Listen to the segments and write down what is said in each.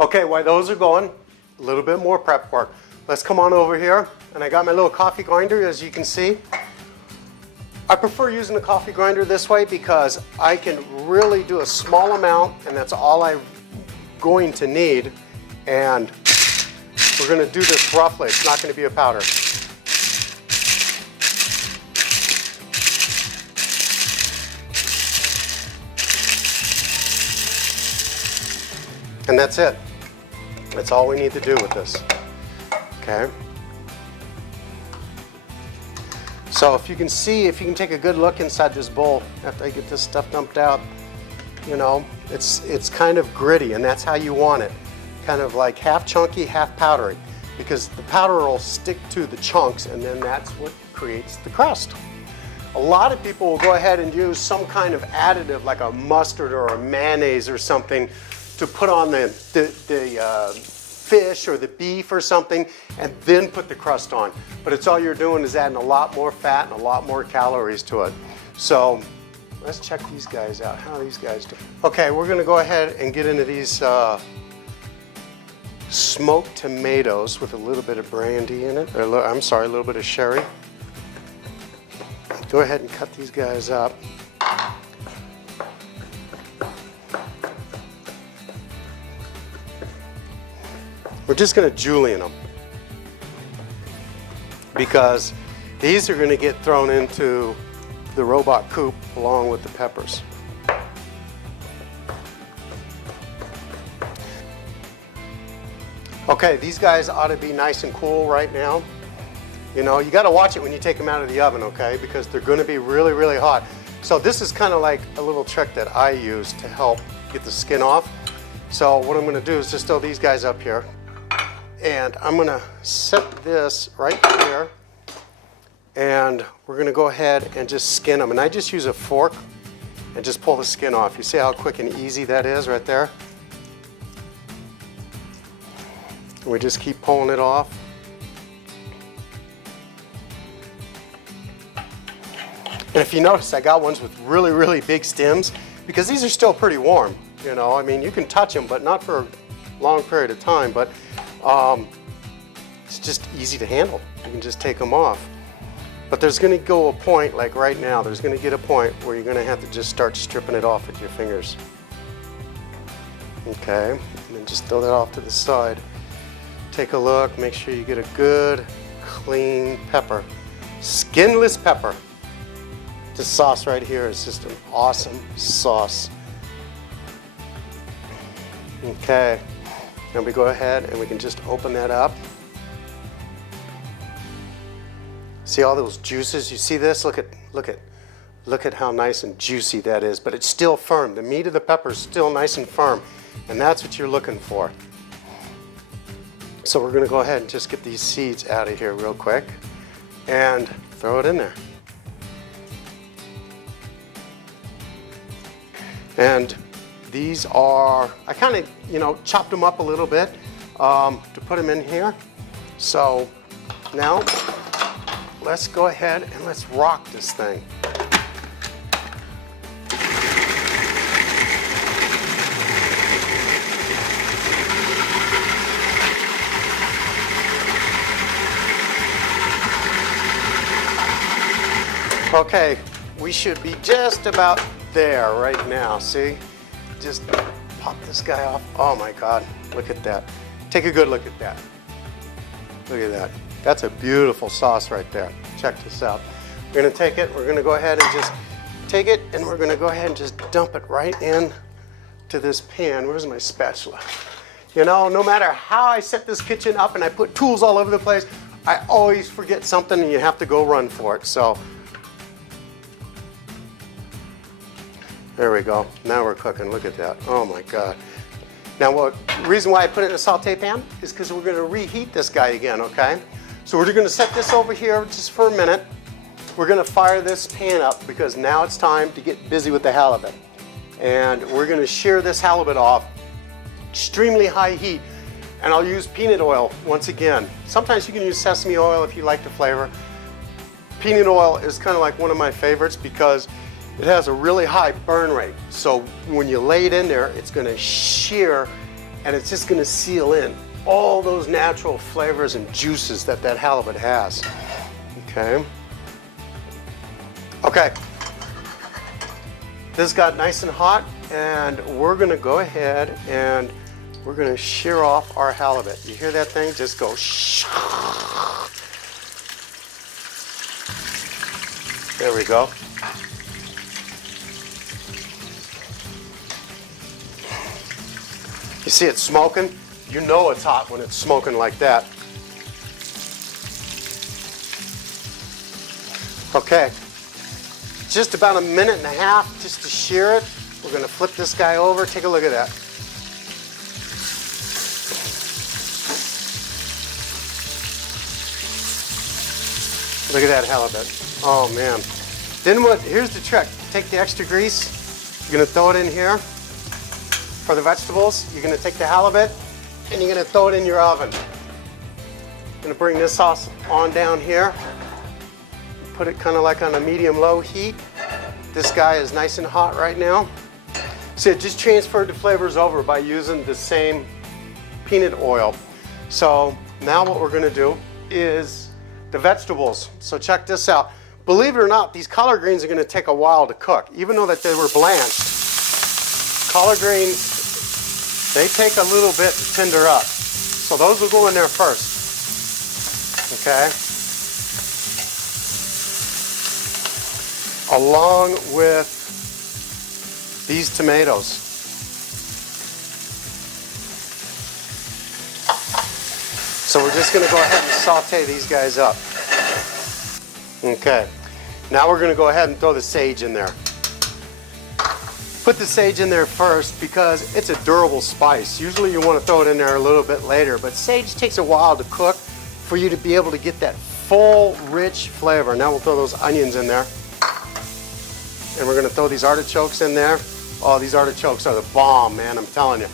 Okay, while those are going, a little bit more prep work. Let's come on over here, and I got my little coffee grinder, as you can see. I prefer using the coffee grinder this way because I can really do a small amount, and that's all I'm going to need. And we're going to do this roughly. It's not going to be a powder. And that's it. That's all we need to do with this. Okay. So if you can see, if you can take a good look inside this bowl after I get this stuff dumped out, you know, it's kind of gritty, and that's how you want it. Kind of like half chunky, half powdery, because the powder will stick to the chunks, and then that's what creates the crust. A lot of people will go ahead and use some kind of additive like a mustard or a mayonnaise or something to put on the fish or the beef or something, and then put the crust on. But it's all you're doing is adding a lot more fat and a lot more calories to it. So let's check these guys out. How are these guys doing? Okay, we're gonna go ahead and get into these smoked tomatoes with a little bit of brandy in it, or I'm sorry, a little bit of sherry. Go ahead and cut these guys up. We're just going to julienne them because these are going to get thrown into the robot coop along with the peppers. Okay, these guys ought to be nice and cool right now. You know, you got to watch it when you take them out of the oven, okay, because they're going to be really, really hot. So this is kind of like a little trick that I use to help get the skin off. So what I'm going to do is just throw these guys up here. And I'm going to set this right here, and we're going to go ahead and just skin them. And I just use a fork and just pull the skin off. You see how quick and easy that is right there? And we just keep pulling it off. And if you notice, I got ones with really, really big stems because these are still pretty warm. You know, I mean, you can touch them, but not for a long period of time. But it's just easy to handle. You can just take them off. But there's going to go a point, like right now, there's going to get a point where you're going to have to just start stripping it off with your fingers. Okay, and then just throw that off to the side. Take a look, make sure you get a good, clean pepper. Skinless pepper. This sauce right here is just an awesome sauce. Okay. And we go ahead and we can just open that up. See all those juices? You see this? Look at how nice and juicy that is. But it's still firm. The meat of the pepper is still nice and firm, and that's what you're looking for. So we're going to go ahead and just get these seeds out of here real quick and throw it in there. And these are, I kind of, you know, chopped them up a little bit to put them in here. So now let's go ahead and let's rock this thing. Okay, we should be just about there right now, see? Just pop this guy off. Oh my God, look at that. Take a good look at that. Look at that. That's a beautiful sauce right there. Check this out. We're gonna take it, we're gonna go ahead and just take it, and we're gonna go ahead and just dump it right in to this pan. Where's my spatula? You know, no matter how I set this kitchen up and I put tools all over the place, I always forget something and you have to go run for it. So there we go. Now we're cooking. Look at that. Oh my God. Now, the reason why I put it in a saute pan is because we're going to reheat this guy again, okay? So we're going to set this over here just for a minute. We're going to fire this pan up because now it's time to get busy with the halibut. And we're going to shear this halibut off, extremely high heat. And I'll use peanut oil once again. Sometimes you can use sesame oil if you like the flavor. Peanut oil is kind of like one of my favorites because it has a really high burn rate. So when you lay it in there, it's going to shear and it's just gonna seal in all those natural flavors and juices that that halibut has. Okay. Okay. This got nice and hot, and we're gonna go ahead and we're gonna shear off our halibut. You hear that thing? Just go shh. There we go. You see it smoking? You know it's hot when it's smoking like that. Okay, just about a minute and a half just to shear it. We're gonna flip this guy over. Take a look at that. Look at that halibut. Oh man. Then what, here's the trick. Take the extra grease, you're gonna throw it in here. For the vegetables, you're gonna take the halibut and you're gonna throw it in your oven. I'm gonna bring this sauce on down here. Put it kind of like on a medium-low heat. This guy is nice and hot right now. So it just transferred the flavors over by using the same peanut oil. So now what we're gonna do is the vegetables. So check this out. Believe it or not, these collard greens are gonna take a while to cook. Even though that they were blanched, collard greens, they take a little bit to tender up. So those will go in there first, okay? Along with these tomatoes. So we're just gonna go ahead and saute these guys up. Okay, now we're gonna go ahead and throw the sage in there. Put the sage in there first because it's a durable spice. Usually you want to throw it in there a little bit later, but sage takes a while to cook for you to be able to get that full, rich flavor. Now we'll throw those onions in there. And we're gonna throw these artichokes in there. Oh, these artichokes are the bomb, man, I'm telling you.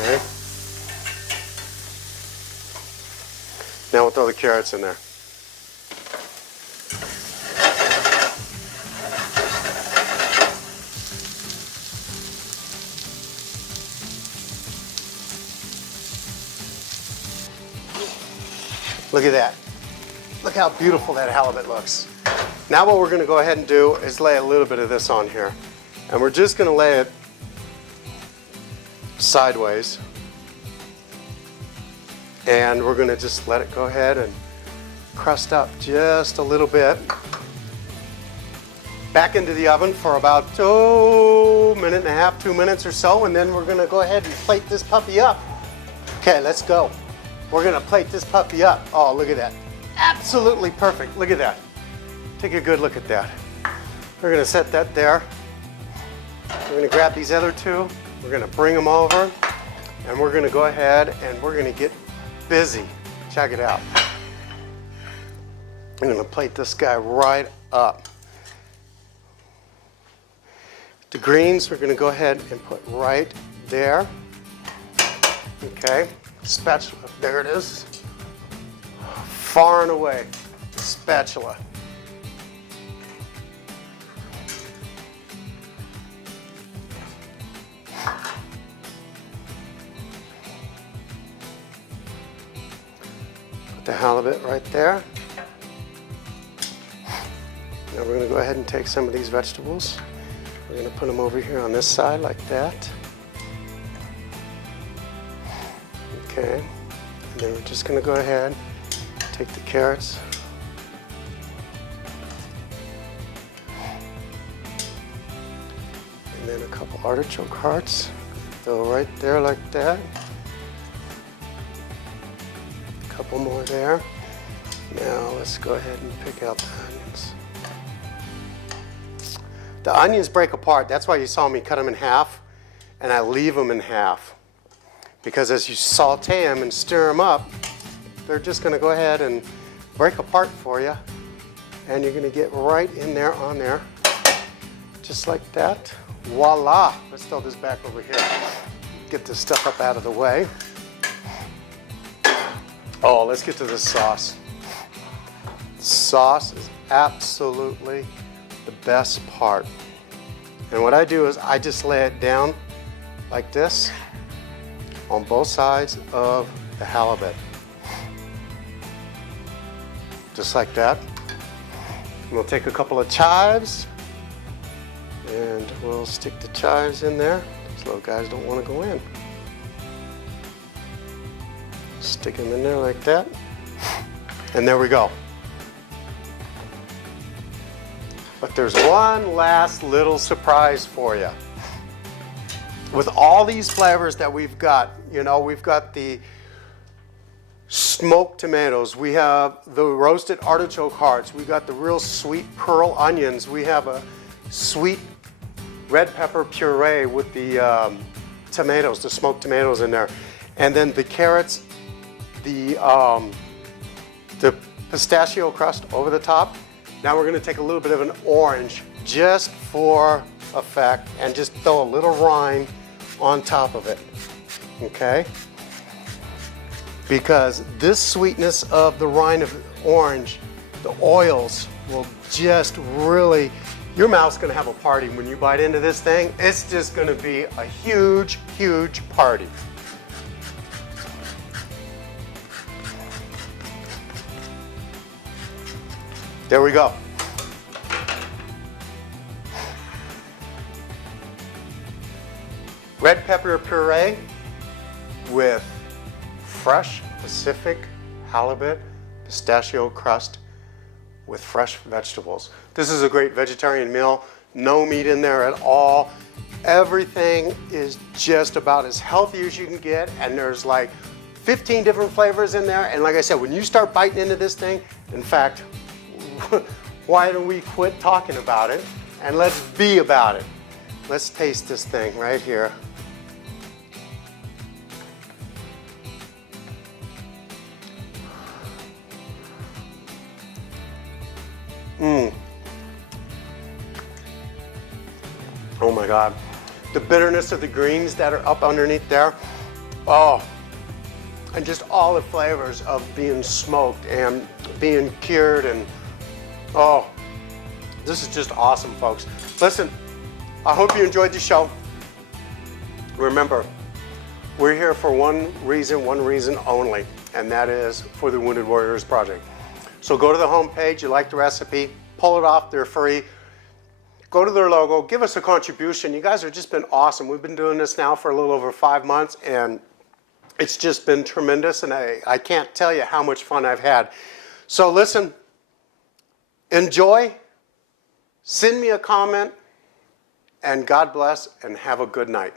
Okay. Now we'll throw the carrots in there. Look at that. Look how beautiful that halibut looks. Now what we're going to go ahead and do is lay a little bit of this on here. And we're just going to lay it sideways. And we're going to just let it go ahead and crust up just a little bit. Back into the oven for about minute and a half, 2 minutes or so, and then we're going to go ahead and plate this puppy up. Okay, let's go. We're going to plate this puppy up. Oh, look at that. Absolutely perfect. Look at that. Take a good look at that. We're going to set that there. We're going to grab these other two. We're going to bring them over, and we're going to go ahead and we're going to get busy. Check it out. I'm going to plate this guy right up. The greens we're going to go ahead and put right there. Okay, spatula, there it is. Far and away, the spatula. Put the halibut right there. Now we're going to go ahead and take some of these vegetables. We're going to put them over here on this side like that. Okay, and then we're just going to go ahead, take the carrots. And then a couple artichoke hearts. Throw right there like that. A couple more there. Now let's go ahead and pick out the onions. The onions break apart. That's why you saw me cut them in half, and I leave them in half. Because as you saute them and stir them up, they're just going to go ahead and break apart for you. And you're going to get right in there on there, just like that. Voila! Let's throw this back over here. Get this stuff up out of the way. Oh, let's get to this sauce. sauce is absolutely the best part. And what I do is I just lay it down like this on both sides of the halibut. Just like that. And we'll take a couple of chives and we'll stick the chives in there. These little guys don't want to go in. Stick them in there like that. And there we go. But there's one last little surprise for you. With all these flavors that we've got, you know, we've got the smoked tomatoes, we have the roasted artichoke hearts, we got the real sweet pearl onions, we have a sweet red pepper puree with the tomatoes, the smoked tomatoes in there, and then the carrots, the pistachio crust over the top. Now we're going to take a little bit of an orange just for effect and just throw a little rind on top of it, okay? Because this sweetness of the rind of orange, the oils will just really, your mouth's going to have a party when you bite into this thing. It's just going to be a huge, huge party. There we go. Red pepper puree with fresh Pacific halibut pistachio crust with fresh vegetables. This is a great vegetarian meal. No meat in there at all. Everything is just about as healthy as you can get, and there's like 15 different flavors in there. And like I said, when you start biting into this thing, in fact, why don't we quit talking about it and let's be about it. Let's taste this thing right here. Oh my God. The bitterness of the greens that are up underneath there. Oh, and just all the flavors of being smoked and being cured, and oh, this is just awesome, folks. Listen, I hope you enjoyed the show. Remember, we're here for one reason only, and that is for the Wounded Warriors Project. So go to the homepage, you like the recipe, pull it off, they're free. Go to their logo, give us a contribution. You guys have just been awesome. We've been doing this now for a little over 5 months, and it's just been tremendous, and I can't tell you how much fun I've had. So listen, enjoy, send me a comment, and God bless, and have a good night.